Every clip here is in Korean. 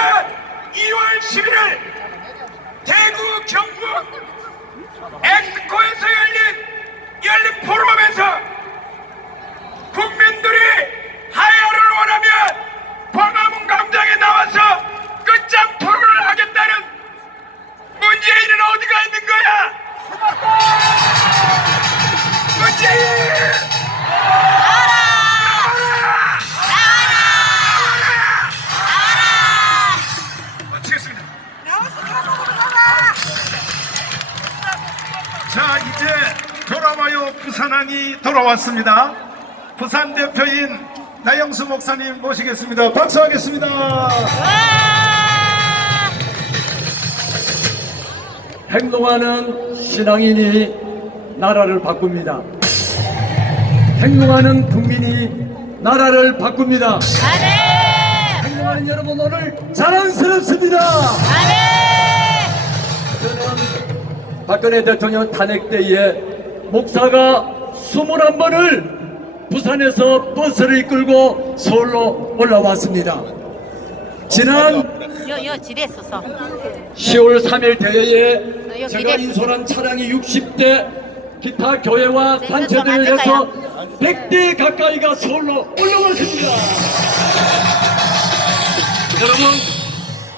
2018년 2월 11일 대구 경북 엑스코에서 열린 포럼에서 국민들이 하야를 원하면 광화문 광장에 나와서 끝장 토론을 하겠다는 문재인은 어디가 있는 거야? 문재인! 자, 이제 돌아와요 부산항이 돌아왔습니다. 부산 대표인 나영수 목사님 모시겠습니다. 박수하겠습니다. 행동하는 신앙인이 나라를 바꿉니다. 행동하는 국민이 나라를 바꿉니다. 행동하는 여러분 오늘 자랑스럽습니다. 저는 박근혜 대통령 탄핵 때에 목사가 21번을 부산에서 버스를 이끌고 서울로 올라왔습니다. 지난 10월 3일 대회에 제가 인솔한 차량이 60대 기타 교회와 단체들을 해서 100대 가까이가 서울로 올라왔습니다. 여러분,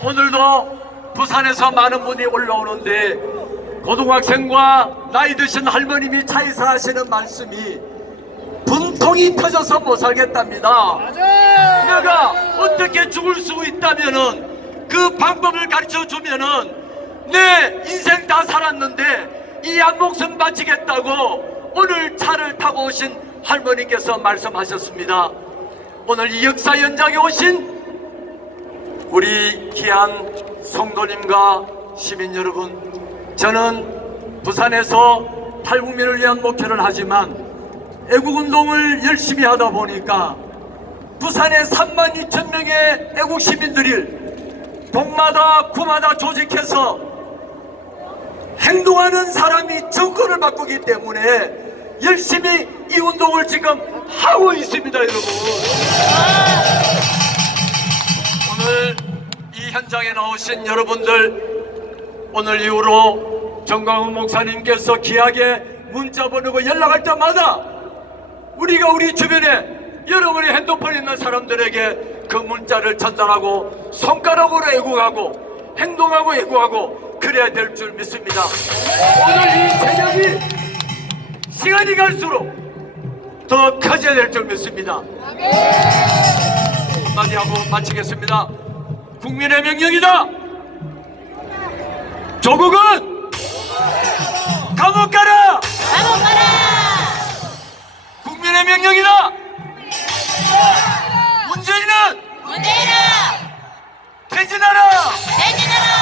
오늘도 부산에서 많은 분이 올라오는데 고등학생과 나이 드신 할머님이 차에서 하시는 말씀이 분통이 터져서 못 살겠답니다. 내가 어떻게 죽을 수 있다면은 그 방법을 가르쳐 주면은 내 인생 다 살았는데 이 한 목숨 바치겠다고 오늘 차를 타고 오신 할머니께서 말씀하셨습니다. 오늘 이 역사 현장에 오신 우리 귀한 성도님과 시민 여러분, 저는 부산에서 탈북민을 위한 목회를 하지만 애국운동을 열심히 하다 보니까 부산에 32,000명의 애국시민들이 동마다 구마다 조직해서 행동하는 사람이 정권을 바꾸기 때문에 열심히 이 운동을 지금 하고 있습니다. 여러분, 오늘 이 현장에 나오신 여러분들, 오늘 이후로 정광훈 목사님께서 귀하게 문자 보내고 연락할 때마다 우리가 우리 주변에 여러분의 핸드폰에 있는 사람들에게 그 문자를 전달하고 손가락으로 애국하고 행동하고 애국하고 그래야 될 줄 믿습니다. 오늘 이 세력이 시간이 갈수록 더 커져야 될 줄 믿습니다. 한마디 하고 마치겠습니다. 국민의 명령이다. 조국은 감옥 가라! 감옥 가라! 국민의 명령이다! 문재인은 퇴진하라! 퇴진하라!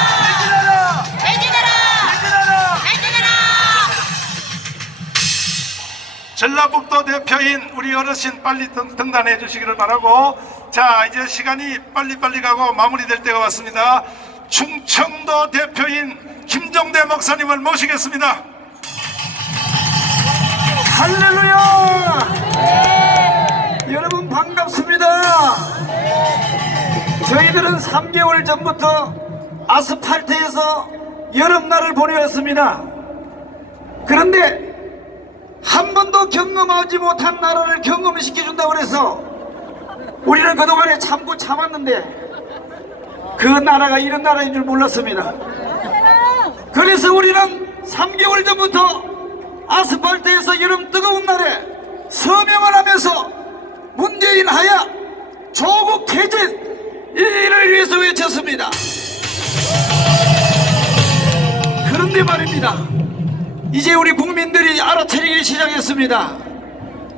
전라북도 대표인 우리 어르신 빨리 등단해 주시기를 바라고, 자, 이제 시간이 빨리빨리 가고 마무리될 때가 왔습니다. 충청도 대표인 김종대 목사님을 모시겠습니다. 할렐루야! 여러분 반갑습니다. 저희들은 3개월 전부터 아스팔트에서 여름날을 보내왔습니다. 그런데 한 번도 경험하지 못한 나라를 경험시켜준다고 해서 우리는 그동안에 참고 참았는데 그 나라가 이런 나라인 줄 몰랐습니다. 그래서 우리는 3개월 전부터 아스팔트에서 여름 뜨거운 날에 서명을 하면서 문재인 하야 조국 퇴진 이 일을 위해서 외쳤습니다. 그런데 말입니다, 이제 우리 국민들이 알아차리기 시작했습니다.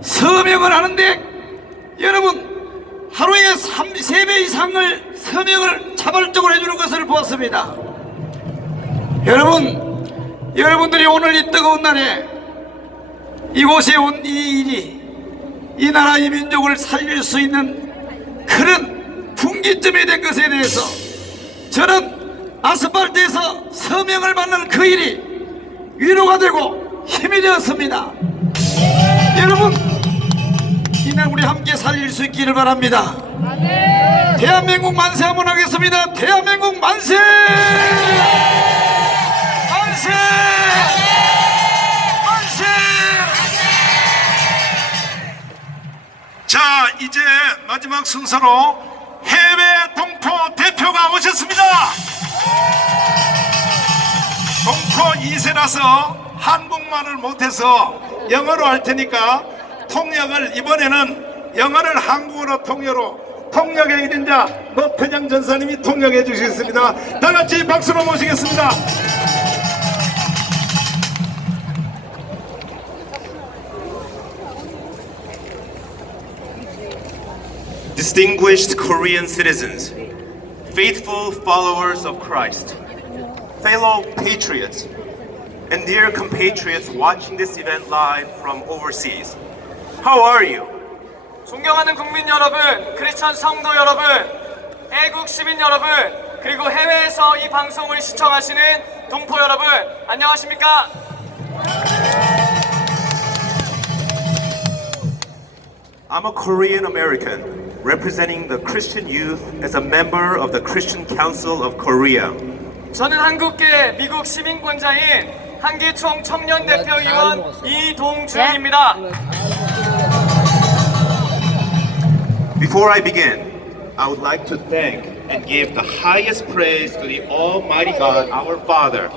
서명을 하는데 여러분 하루에 3배 이상을 서명을 자발적으로 해주는 것을 보았습니다. 여러분들이 오늘 이 뜨거운 날에 이곳에 온 이 일이 이 나라의 민족을 살릴 수 있는 그런 분기점이 된 것에 대해서 저는 아스팔트에서 서명을 받는 그 일이 위로가 되고 힘이 되었습니다. 여러분, 이날 우리 함께 살릴 수 있기를 바랍니다. 대한민국 만세 한번 하겠습니다. 대한민국 만세! 만세! 만세! 자, 이제 마지막 순서로 해외 동포 대표가 오셨습니다. 동포 2세라서 한국말을 못해서 영어로 할 테니까 통역을 이번에는 영어를 한국어로 통역의 1인자 노태장 전사님이 통역해 주시겠습니다. 다 같이 박수로 모시겠습니다. Distinguished Korean citizens, faithful followers of Christ, fellow patriots, and dear compatriots watching this event live from overseas, how are you? 존경하는 국민 여러분, 크리스천 성도 여러분, 애국 시민 여러분, 그리고 해외에서 이 방송을 시청하시는 동포 여러분, 안녕하십니까? I'm a Korean American representing the Christian youth as a member of the Christian Council of Korea. 저는 한국계 미국 시민권자인 한기총 청년 대표위원 이동준입니다. Before I begin, I would like to thank and give the highest praise to the Almighty God, our Father,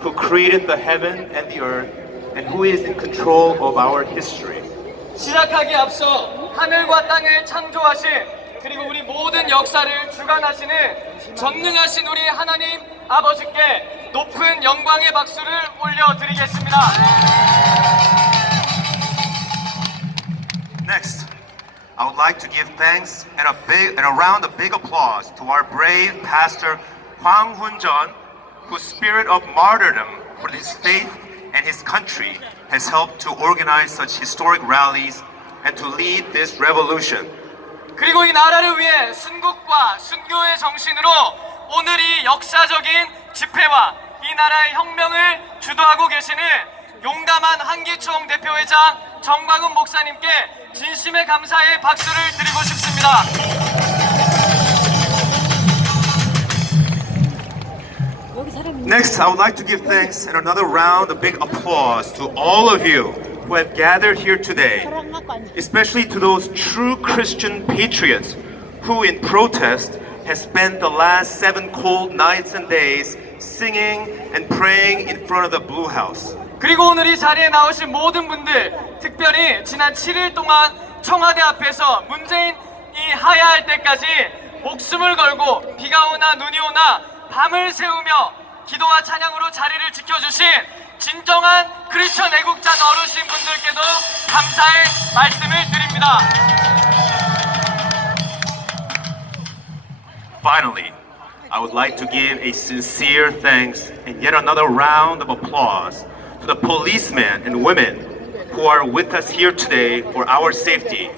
who created the heaven and the earth and who is in control of our history. 시작하기에 앞서 하늘과 땅을 창조하신 그리고 우리 모든 역사를 주관하시는 전능하신 우리 하나님 아버지께 높은 영광의 박수를 올려드리겠습니다. Next, I would like to give thanks and a round of big applause to our brave pastor Hwang Hun-jeon, whose spirit of martyrdom for his faith and his country has helped to organize such historic rallies and to lead this revolution. 그리고 이 나라를 위해 순국과 순교의 정신으로 오늘 이 역사적인 집회와 이 나라의 혁명을 주도하고 계시는 용감한 한기총 대표회장 정광훈 목사님께 진심의 감사의 박수를 드리고 싶습니다. Next, I would like to give thanks and another round of big applause to all of you who have gathered here today, especially to those true Christian patriots who, in protest, have spent the last 7 cold nights and days singing and praying in front of the Blue House. 그리고 오늘 이 자리에 나오신 모든 분들, 특별히 지난 7일 동안 청와대 앞에서 문재인 이 하야할 때까지 목숨을 걸고 비가 오나 눈이 오나 밤을 새우며 기도와 찬양으로 자리를 지켜주신 진정한 크리스천 애국자 어르신 분들께도 감사의 말씀을 드립니다. Finally, I would like to give a sincere thanks and yet another round of applause to the policemen and women who are with us here today for our safety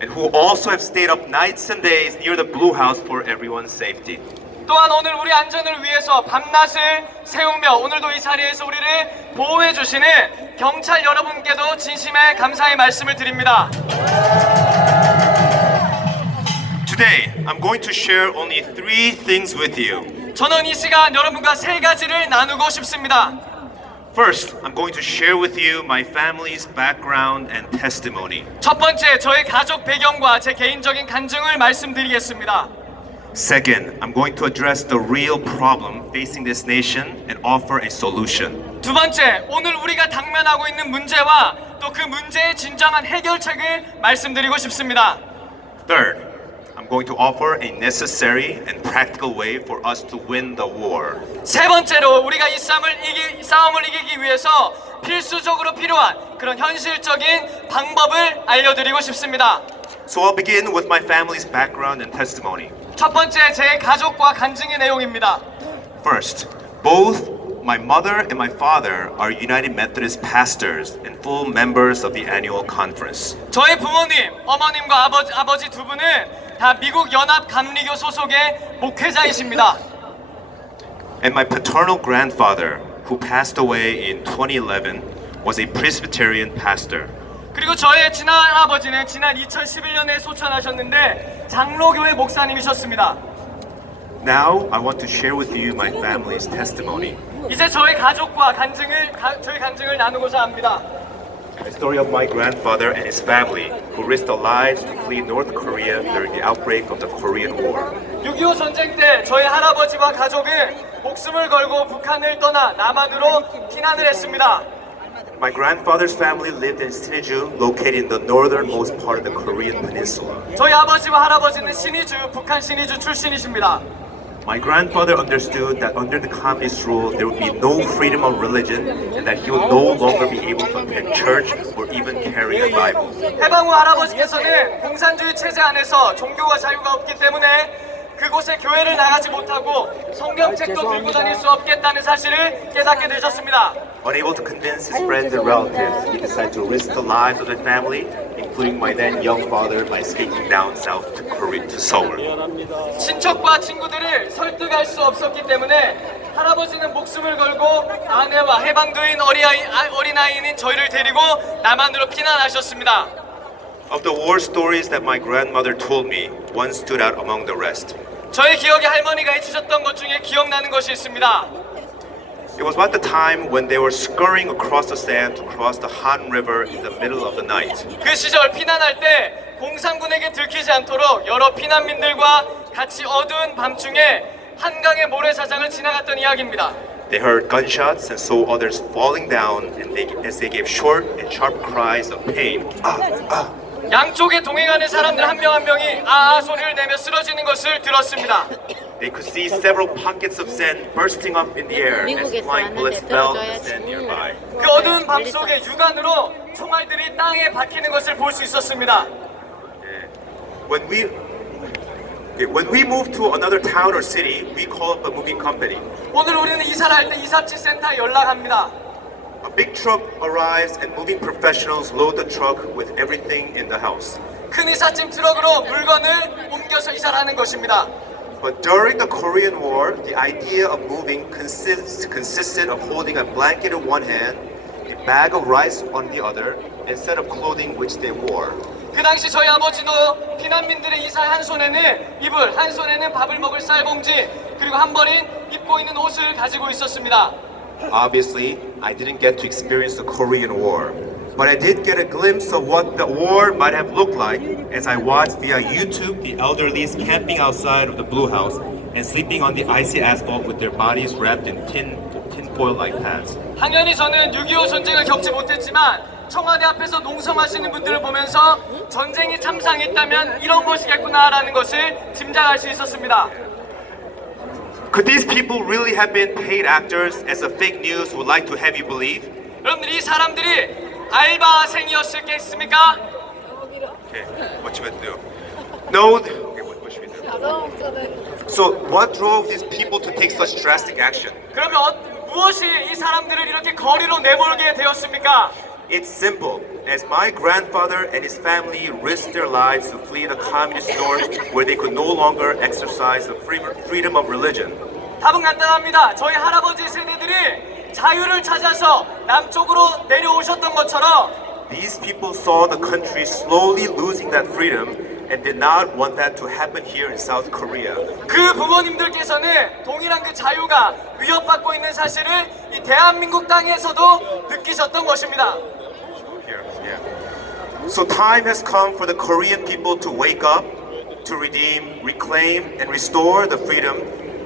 and who also have stayed up nights and days near the Blue House for everyone's safety. 또한 오늘 우리 안전을 위해서 밤낮을 세우며 오늘도 이 자리에서 우리를 보호해 주시는 경찰 여러분께도 진심의 감사의 말씀을 드립니다. Today, I'm going to share only 3 things with you. 저는 이 시간 여러분과 3가지를 나누고 싶습니다. First, I'm going to share with you my family's background and testimony. 첫 번째, 저의 가족 배경과 제 개인적인 간증을 말씀드리겠습니다. Second, I'm going to address the real problem facing this nation and offer a solution. 두 번째, 오늘 우리가 당면하고 있는 문제와 또 그 문제의 진정한 해결책을 말씀드리고 싶습니다. Third, I'm going to offer a necessary and practical way for us to win the war. 세 번째로 우리가 이 싸움을 이기기 위해서 필수적으로 필요한 그런 현실적인 방법을 알려드리고 싶습니다. So I'll begin with my family's background and testimony. 첫 번째, 제 가족과 간증의 내용입니다. First, both my mother and my father are United Methodist pastors and full members of the annual conference. 저의 부모님, 어머님과 아버지 두 분은 다 미국 연합 감리교 소속의 목회자이십니다. And my paternal grandfather, who passed away in 2011, was a Presbyterian pastor 그리고 저의 친할아버지는 지난 2011년에 소천하셨는데 장로교회 목사님이셨습니다. Now, I want to share with you my family's testimony. 이제 저희 가족과 저희 간증을 나누고자 합니다. The story of my grandfather and his family who risked their lives to flee North Korea during the outbreak of the Korean War. 6.25 전쟁 때 저희 할아버지와 가족은 목숨을 걸고 북한을 떠나 남한으로 피난을 했습니다. My grandfather's family lived in Sinuiju, located in the northernmost part of the Korean peninsula. 저희 아버지와 할아버지는 신의주, 북한 신의주 출신이십니다. My grandfather understood that under the communist rule there would be no freedom of religion and that he would no longer be able to attend church or even carry a Bible. 해방 후 할아버지께서는 공산주의 체제 안에서 종교가 자유가 없기 때문에 그곳에 교회를 나가지 못하고 성경책도 들고 다닐 수 없겠다는 사실을 깨닫게 되셨습니다. Unable to convince his friends and relatives, he decided to risk the lives of the family, including my then young father, by escaping down south to Korea, to Seoul. 친척과 친구들을 설득할 수 없었기 때문에 할아버지는 목숨을 걸고 아내와 해방도인 어린아이인 저희를 데리고 남한으로 피난하셨습니다. Of the war stories that my grandmother told me, one stood out among the rest. 저희 기억에 할머니가 해주셨던 것 중에 기억나는 것이 있습니다. It was about the time when they were scurrying across the sand to cross the Han River in the middle of the night. 그 시절 피난할 때 공산군에게 들키지 않도록 여러 피난민들과 같이 어두운 밤중에 한강의 모래사장을 지나갔던 이야기입니다. They heard gunshots and saw others falling down as they gave short and sharp cries of pain. 양쪽에 동행하는 사람들 한 명 한 명이 아아 소리를 내며 쓰러지는 것을 들었습니다. They could see several pockets of sand bursting up in the air as flying bullets fell on the sand nearby. 그 어두운 밤 속에 육안으로 총알들이 땅에 박히는 것을 볼 수 있었습니다. When we moved to another town or city, we call up a moving company. 오늘 우리는 이사를 할 때 이삿짐 센터에 연락합니다. A big truck arrives and moving professionals load the truck with everything in the house. 큰 이삿짐 트럭으로 물건을 옮겨서 이사를 하는 것입니다. But during the Korean War, the idea of moving consisted of holding a blanket in one hand, a bag of rice on the other, and set of clothing which they wore. 그 당시 저희 아버지도 피난민들의 이사 한 손에는 이불, 한 손에는 밥을 먹을 쌀봉지, 그리고 한 벌인 입고 있는 옷을 가지고 있었습니다. Obviously, I didn't get to experience the Korean War, but I did get a glimpse of what the war might have looked like as I watched via YouTube the elderlies camping outside of the Blue House and sleeping on the icy asphalt with their bodies wrapped in tinfoil-like pads. 당연히 저는 6.25 전쟁을 겪지 못했지만 청와대 앞에서 농성하시는 분들을 보면서 전쟁이 참상했다면 이런 것이겠구나라는 것을 짐작할 수 있었습니다. Could these people really have been paid actors as the fake news would like to have you believe? 여러분들 이 사람들이 알바생이었을겠습니까? Okay, what should we do? No. Okay, what should we do? So, what drove these people to take such drastic action? 그러면 무엇이 이 사람들을 이렇게 거리로 내몰게 되었습니까? It's simple. As my grandfather and his family risked their lives to flee the communist north, where they could no longer exercise the freedom of religion. 답은 간단합니다. 저희 할아버지 세대들이 자유를 찾아서 남쪽으로 내려오셨던 것처럼 These people saw the country slowly losing that freedom and did not want that to happen here in South Korea. 그 부모님들께서는 동일한 그 자유가 위협받고 있는 사실을 이 대한민국 땅에서도 느끼셨던 것입니다. So time has come for the Korean people to wake up, to redeem, reclaim, and restore the freedom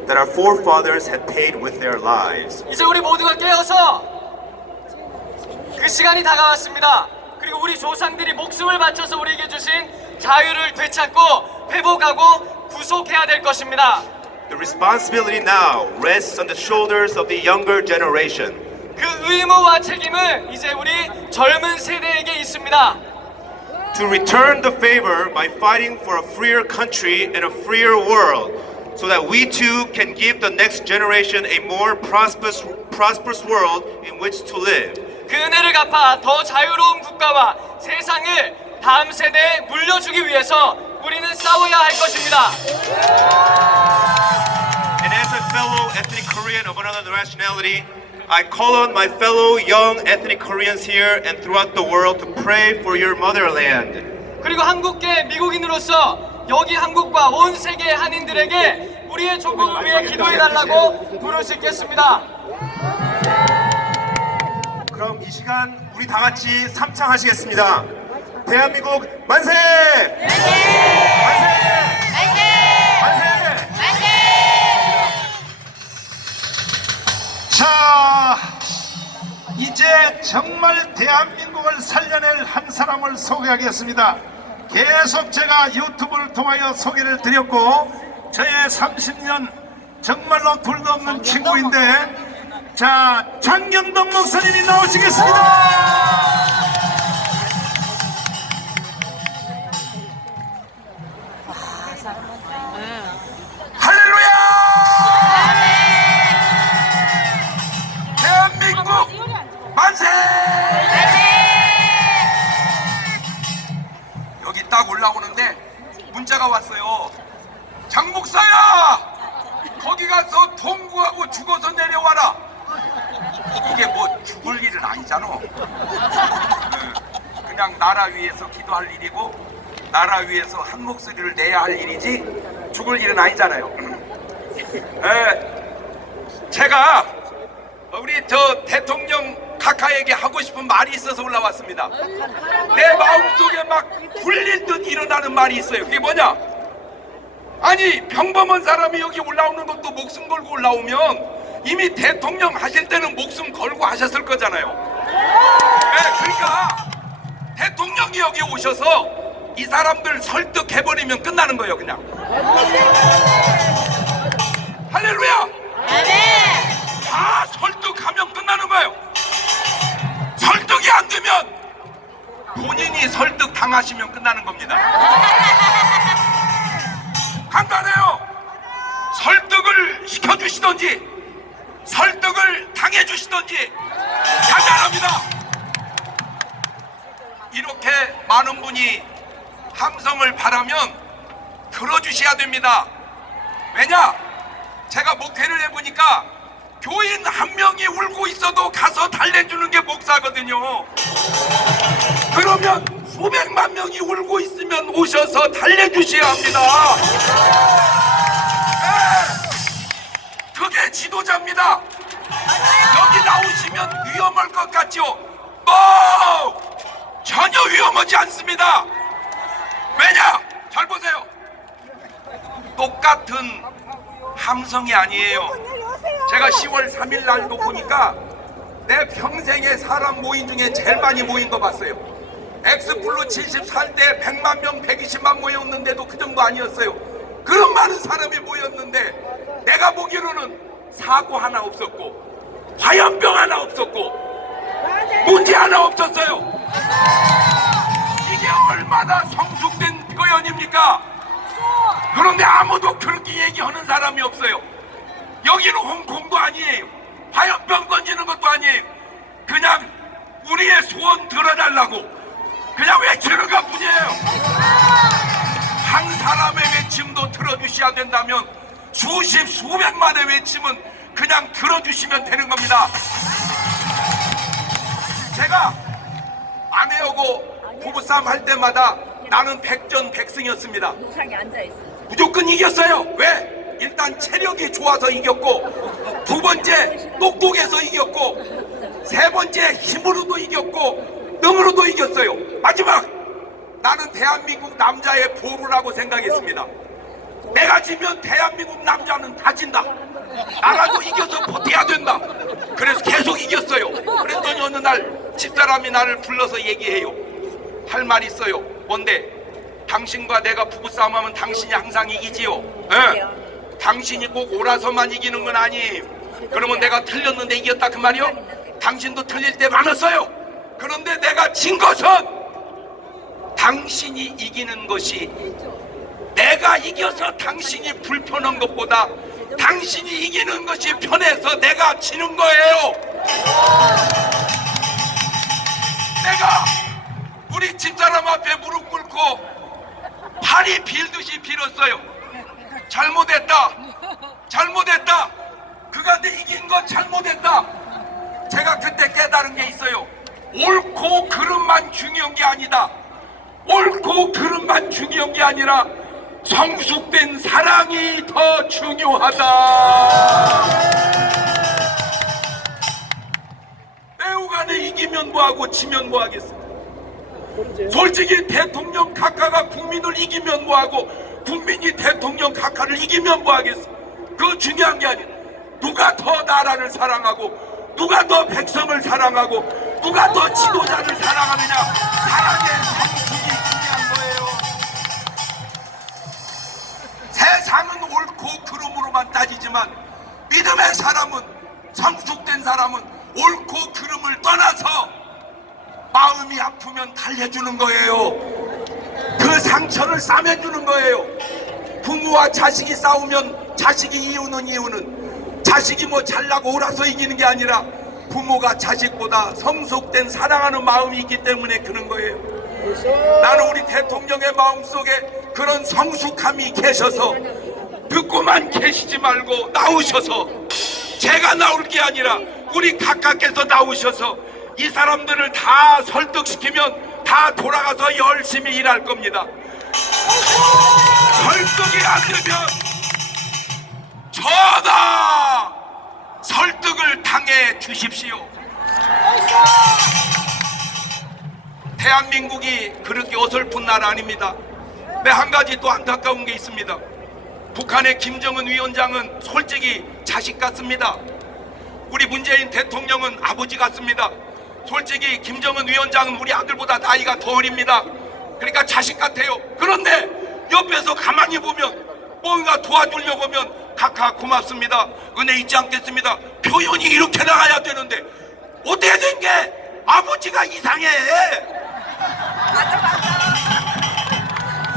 that our forefathers had paid with their lives. 이제 우리 모두가 깨어서 그 시간이 다가왔습니다. 그리고 우리 조상들이 목숨을 바쳐서 우리에게 주신 자유를 되찾고 회복하고 구속해야 될 것입니다. The responsibility now rests on the shoulders of the younger generation. 그 의무와 책임은 이제 우리 젊은 세대에게 있습니다. To return the favor by fighting for a freer country and a freer world, so that we too can give the next generation a more prosperous world in which to live. 그 은혜를 갚아 더 자유로운 국가와 세상을 다음 세대에 물려주기 위해서 우리는 싸워야 할 것입니다. And as a fellow ethnic Korean of another nationality, I call on my fellow young ethnic Koreans here and throughout the world to pray for your motherland. 그리고 한국계 미국인으로서 여기 한국과 온 세계 한인들에게 우리의 조국을 위해 기도해달라고 부를 수 있겠습니다. 그럼 이 시간 우리 다 같이 삼창하시겠습니다. 대한민국 만세! 만세! 만세! 만세! 자, 이제 정말 대한민국을 살려낼 한 사람을 소개하겠습니다. 계속 제가 유튜브를 통하여 소개를 드렸고 저의 30년 정말로 둘도 없는 친구인데, 자, 장경동 목사님이 나오시겠습니다. 할렐루야! 대한민국 만세! 여기 딱 올라오는데 문자가 왔어요. 장 목사야, 거기 가서 통구하고 죽어서 내려와라. 이게 뭐 죽을 일은 아니잖아. 그냥 나라 위해서 기도할 일이고 나라 위해서 한 목소리를 내야 할 일이지 죽을 일은 아니잖아요. 제가 우리 저 대통령 카카에게 하고 싶은 말이 있어서 올라왔습니다. 내 마음속에 막 불릴 듯 일어나는 말이 있어요. 그게 뭐냐? 아니, 평범한 사람이 여기 올라오는 것도 목숨 걸고 올라오면 이미 대통령 하실 때는 목숨 걸고 하셨을 거잖아요. 그러니까 대통령이 여기 오셔서 이 사람들 설득해버리면 끝나는 거예요, 그냥. 할렐루야! 다 설득하면 끝나는 거예요. 설득이 안 되면 본인이 설득 당하시면 끝나는 겁니다. 간단해요. 설득을 시켜주시던지 설득을 당해주시던지 간단합니다. 이렇게 많은 분이 함성을 바라면 들어주셔야 됩니다. 왜냐? 제가 목회를 해보니까 교인 한 명이 울고 있어도 가서 달래주는 게 목사거든요. 그러면 수백만 명이 울고 있으면 오셔서 달래주셔야 합니다. 그게 지도자입니다. 여기 나오시면 위험할 것 같죠? 전혀 위험하지 않습니다. 왜냐? 잘 보세요. 똑같은 함성이 아니에요. 제가 10월 3일 날도 보니까 내 평생에 사람 모인 중에 제일 많이 모인 거 봤어요. 엑스플로 74일 때 100만 명, 120만 모였는데도 그 정도 아니었어요. 그런 많은 사람이 모였는데 내가 보기로는 사고 하나 없었고 화염병 하나 없었고 문제 하나 없었어요. 이게 얼마나 성숙된 표현입니까? 그런데 아무도 그렇게 얘기하는 사람이 없어요. 여기는 홍콩도 아니에요. 화염병 던지는 것도 아니에요. 그냥 우리의 소원 들어달라고 그냥 외치는 것 뿐이에요. 한 사람의 외침도 들어주셔야 된다면 수십 수백만의 외침은 그냥 들어주시면 되는 겁니다. 제가 아내하고 부부싸움 할 때마다 나는 백전백승이었습니다. 무조건 이겼어요. 왜? 일단 체력이 좋아서 이겼고, 두 번째 똑똑해서 이겼고, 세 번째 힘으로도 이겼고, 능으로도 이겼어요. 마지막 나는 대한민국 남자의 보루라고 생각했습니다. 내가 지면 대한민국 남자는 다 진다. 나라도 이겨서 버텨야 된다. 그래서 계속 이겼어요. 그랬더니 어느 날 집사람이 나를 불러서 얘기해요. 할 말이 있어요. 뭔데? 당신과 내가 부부싸움하면 당신이 항상 이기지요. 당신이 꼭 옳아서만 이기는 건 아니에요. 그러면 내가 틀렸는데 이겼다 그 말이요? 당신도 틀릴 때 많았어요. 그런데 내가 진 것은 당신이 이기는 것이, 내가 이겨서 당신이 불편한 것보다 당신이 이기는 것이 편해서 내가 지는 거예요. 내가 우리 집사람 앞에 무릎 꿇고 팔이 빌듯이 빌었어요. 잘못했다. 잘못했다. 그가 내 이긴 거 잘못했다. 제가 그때 깨달은 게 있어요. 옳고 그름만 중요한 게 아니다. 옳고 그름만 중요한 게 아니라 성숙된 사랑이 더 중요하다. 애우간에 이기면 뭐하고 지면 뭐하겠어. 솔직히 대통령 각하가 국민을 이기면 뭐하고 국민이 대통령 각하를 이기면 뭐하겠어. 그거 중요한 게 아니야. 누가 더 나라를 사랑하고 누가 더 백성을 사랑하고 누가 더 지도자를 사랑하느냐. 사랑의 성숙이 중요한 거예요. 세상은 옳고 그름으로만 따지지만 믿음의 사람은, 성숙된 사람은 옳고 그름을 떠나서 마음이 아프면 달래주는 거예요. 그 상처를 싸매주는 거예요. 부모와 자식이 싸우면 자식이 이유는 자식이 뭐 잘나고 옳아서 이기는 게 아니라 부모가 자식보다 성숙된 사랑하는 마음이 있기 때문에 그런 거예요. 나는 우리 대통령의 마음속에 그런 성숙함이 계셔서 듣고만 계시지 말고 나오셔서, 제가 나올 게 아니라 우리 각각께서 나오셔서 이 사람들을 다 설득시키면 다 돌아가서 열심히 일할 겁니다. 설득이 안 되면 전하 설득을 당해 주십시오. 대한민국이 그렇게 어설픈 나라 아닙니다. 근데 한 가지 또 안타까운 게 있습니다. 북한의 김정은 위원장은 솔직히 자식 같습니다. 우리 문재인 대통령은 아버지 같습니다. 솔직히 김정은 위원장은 우리 아들보다 나이가 더 어립니다. 그러니까 자식 같아요. 그런데 옆에서 가만히 보면 뭔가 도와주려고 하면 각하 고맙습니다, 은혜 잊지 않겠습니다, 표현이 이렇게 나가야 되는데 어떻게 된 게 아버지가 이상해.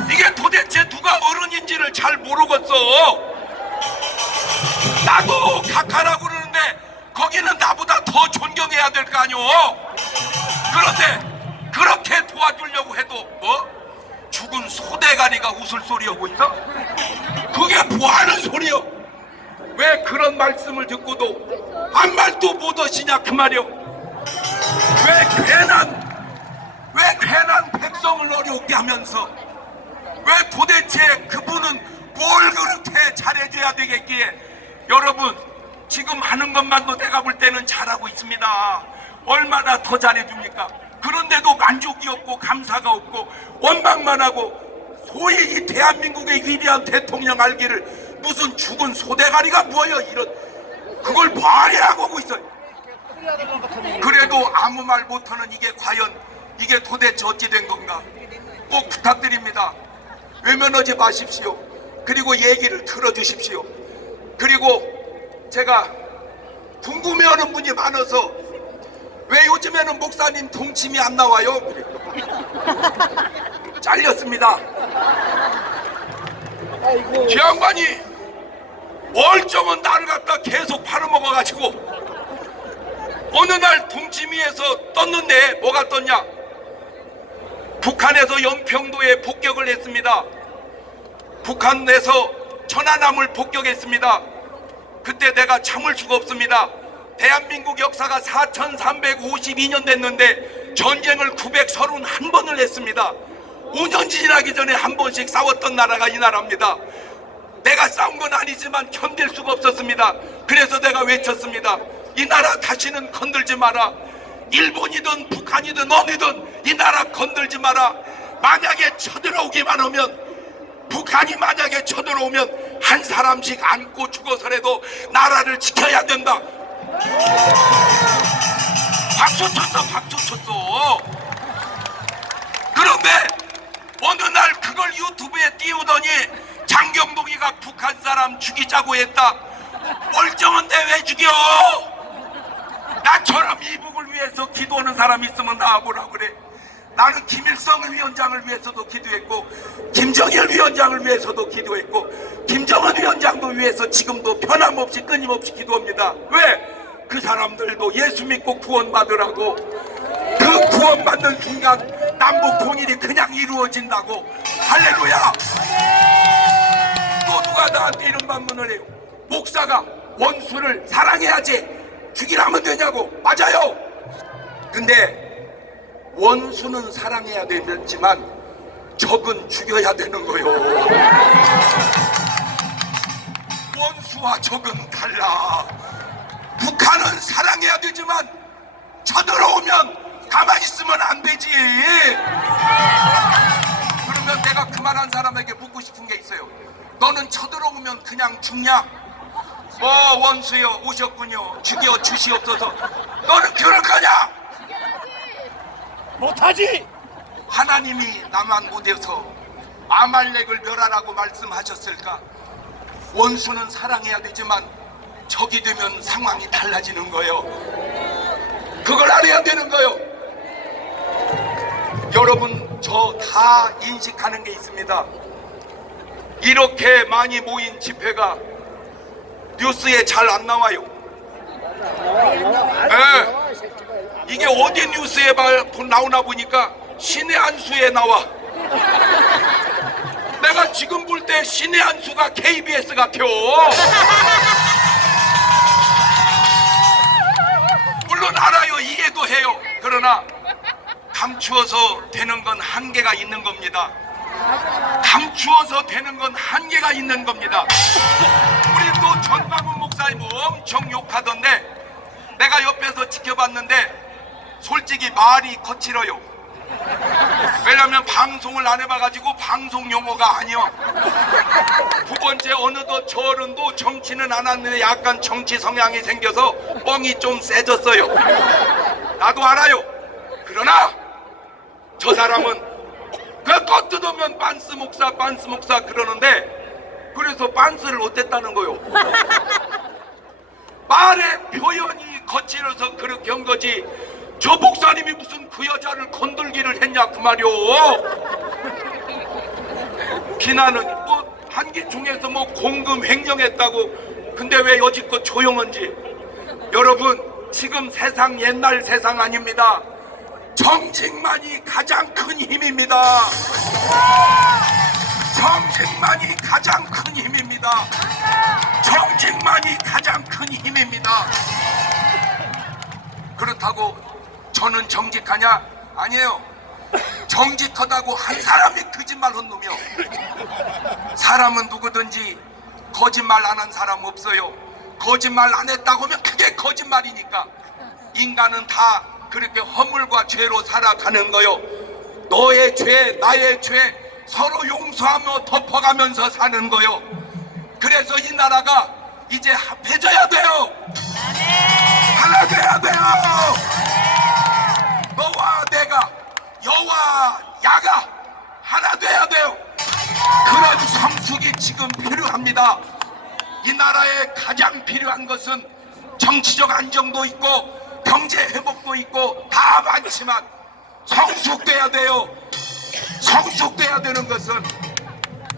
이게 도대체 누가 어른인지를 잘 모르겠어. 나도 각하라고 그러는데 거기는 나보다 더 존경해야 될 거 아니오. 그런데 그렇게 도와주려고 해도 죽은 소대가리가 웃을 소리 하고 있어? 그게 뭐하는 소리여? 왜 그런 말씀을 듣고도 아무 말도 못 하시냐 그 말이여. 왜 괜한 백성을 어렵게 하면서 왜 도대체 그분은 뭘 그렇게 잘해줘야 되겠기에. 여러분 지금 하는 것만도 내가 볼 때는 잘하고 있습니다. 얼마나 더 잘해줍니까? 그런데도 만족이 없고 감사가 없고 원망만 하고 소위 이 대한민국의 위대한 대통령 알기를 무슨 죽은 소대가리가 뭐여 이런 그걸 뭐하려고 하고 있어요. 그래도 아무 말 못하는 이게 과연 이게 도대체 어찌 된 건가 꼭 부탁드립니다. 외면하지 마십시오. 그리고 얘기를 들어주십시오. 그리고 제가 궁금해하는 분이 많아서 왜 요즘에는 목사님 동침이 안 나와요? 잘렸습니다. 지양반이 멀쩡한 나를 갖다 계속 팔아먹어가지고 어느 날 동치미에서 떴는데 뭐가 떴냐? 북한에서 연평도에 폭격을 했습니다. 북한에서 천안함을 폭격했습니다. 그때 내가 참을 수가 없습니다. 대한민국 역사가 4352년 됐는데 전쟁을 931번을 했습니다. 5년 지나기 전에 한 번씩 싸웠던 나라가 이 나라입니다. 내가 싸운 건 아니지만 견딜 수가 없었습니다. 그래서 내가 외쳤습니다. 이 나라 다시는 건들지 마라. 일본이든 북한이든 어디든 이 나라 건들지 마라. 만약에 쳐들어오기만 하면, 북한이 만약에 쳐들어오면 한 사람씩 안고 죽어서라도 나라를 지켜야 된다. 박수 쳤어. 그런데 어느 날 그걸 유튜브에 띄우더니 장경동이가 북한 사람 죽이자고 했다. 멀쩡한데 왜 죽여? 나처럼 이북을 위해서 기도하는 사람 있으면 나와보라 그래. 나는 김일성 위원장을 위해서도 기도했고 김정일 위원장을 위해서도 기도했고 김정은 위원장도 위해서 지금도 변함없이 끊임없이 기도합니다. 왜? 그 사람들도 예수 믿고 구원받으라고. 그 구원받는 순간 남북 통일이 그냥 이루어진다고. 할렐루야. 또 누가 나한테 이런 반문을 해요. 목사가 원수를 사랑해야지. 죽이라면 되냐고. 맞아요. 근데 원수는 사랑해야 되지만 적은 죽여야 되는 거요. 원수와 적은 달라. 북한은 사랑해야 되지만 쳐들어오면 가만히 있으면 안 되지. 그러면 내가 그만한 사람에게 묻고 싶은 게 있어요. 너는 쳐들어오면 그냥 죽냐? 원수여 오셨군요. 죽여 주시옵소서. 너는 그럴 거냐? 못하지. 하나님이 나만 못해서 아말렉을 멸하라고 말씀하셨을까? 원수는 사랑해야 되지만 적이 되면 상황이 달라지는 거예요. 그걸 알아야 되는 거예요. 여러분, 저 다 인식하는 게 있습니다. 이렇게 많이 모인 집회가 뉴스에 잘 안 나와요. 이게 어디 뉴스에 나오나 보니까 신의 한수에 나와. 내가 지금 볼 때 신의 한수가 KBS 같아요. 물론 알아요. 이해도 해요. 그러나 감추어서 되는 건 한계가 있는 겁니다. 감추어서 되는 건 한계가 있는 겁니다. 우리 또 전광훈 목사님 엄청 욕하던데 내가 옆에서 지켜봤는데 솔직히 말이 거칠어요. 왜냐면 방송을 안 해봐가지고 방송 용어가 아니요. 두 번째, 어느덧 저 어른도 정치는 안 하는데 약간 정치 성향이 생겨서 뻥이 좀 세졌어요. 나도 알아요. 그러나 저 사람은 그 껏 뜯으면 빤스 목사 그러는데 그래서 빤스를 어땠다는 거요? 말의 표현이 거칠어서 그렇게 한 거지. 저 목사님이 무슨 그 여자를 건들기를 했냐 그 말이오. 비난은 뭐 한기총에서 뭐 공금 횡령했다고. 근데 왜 여지껏 조용한지. 여러분, 지금 세상 옛날 세상 아닙니다. 정직만이 가장 큰 힘입니다. 정직만이 가장 큰 힘입니다. 정직만이 가장 큰 힘입니다. 그렇다고 저는 정직하냐? 아니에요. 정직하다고 한 사람이 거짓말한 놈이요. 사람은 누구든지 거짓말 안 한 사람 없어요. 거짓말 안 했다고 하면 그게 거짓말이니까. 인간은 다 그렇게 허물과 죄로 살아가는 거요. 너의 죄, 나의 죄 서로 용서하며 덮어가면서 사는 거요. 그래서 이 나라가 이제 합해져야 돼요. 하나 돼야 돼요. 너와 내가, 여와 야가 하나 돼야 돼요. 그런 성숙이 지금 필요합니다. 이 나라에 가장 필요한 것은 정치적 안정도 있고 경제 회복도 있고 다 많지만 성숙돼야 돼요. 성숙돼야 되는 것은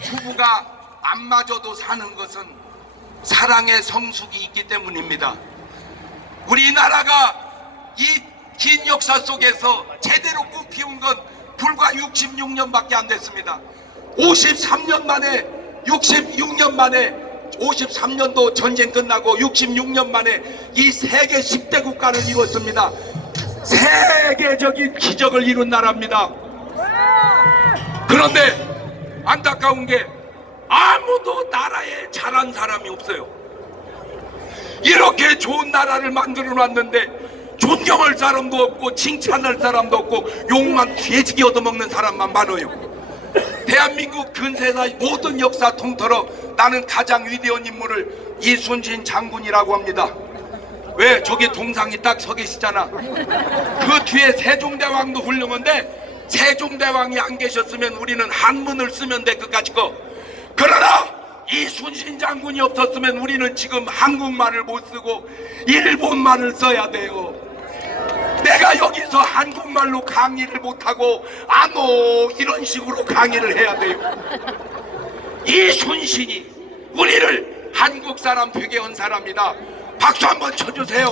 부부가 안 맞아도 사는 것은 사랑의 성숙이 있기 때문입니다. 우리나라가 이 긴 역사 속에서 제대로 꽃피운 건 불과 66년밖에 안 됐습니다. 53년 만에 53년도 전쟁 끝나고 66년 만에 이 세계 10대 국가를 이뤘습니다. 세계적인 기적을 이룬 나라입니다. 그런데 안타까운 게 아무도 나라에 잘한 사람이 없어요. 이렇게 좋은 나라를 만들어 놨는데 존경할 사람도 없고 칭찬할 사람도 없고 욕만 돼지게 얻어먹는 사람만 많아요. 대한민국 근세사의 모든 역사 통틀어 나는 가장 위대한 인물을 이순신 장군이라고 합니다. 왜? 저기 동상이 딱 서 계시잖아. 그 뒤에 세종대왕도 훌륭한데 세종대왕이 안 계셨으면 우리는 한문을 쓰면 돼, 그까짓 거. 그러나 이순신 장군이 없었으면 우리는 지금 한국말을 못 쓰고 일본말을 써야 돼요. 내가 여기서 한국말로 강의를 못하고 아노 이런 식으로 강의를 해야 돼요. 이순신이 우리를 한국 사람 되게 한 사람이다. 박수 한번 쳐주세요.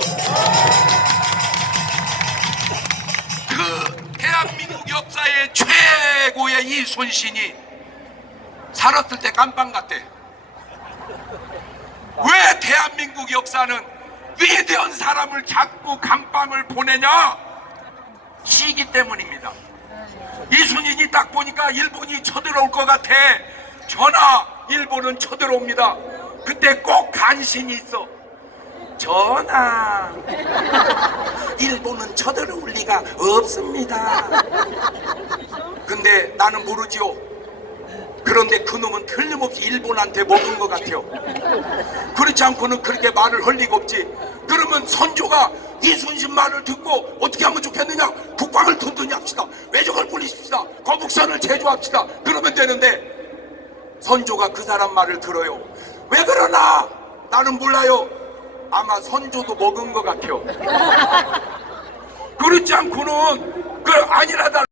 그 대한민국 역사의 최고의 이순신이 살았을 때 깜빵 같대. 왜 대한민국 역사는 위대한 사람을 자꾸 감방을 보내냐? 시기 때문입니다. 이순신이 딱 보니까 일본이 쳐들어올 것 같아. 전하, 일본은 쳐들어옵니다. 그때 꼭 간신이 있어. 전하, 일본은 쳐들어올 리가 없습니다. 근데 나는 모르지요. 그런데 그놈은 틀림없이 일본한테 먹은 것 같아요. 그렇지 않고는 그렇게 말을 할 리가 없지. 그러면 선조가 이순신 말을 듣고 어떻게 하면 좋겠느냐? 국방을 든든히 합시다. 외적을 굴리십시다. 거북선을 제조합시다. 그러면 되는데 선조가 그 사람 말을 들어요. 왜 그러나? 나는 몰라요. 아마 선조도 먹은 것 같아요. 그렇지 않고는 그 아니라다.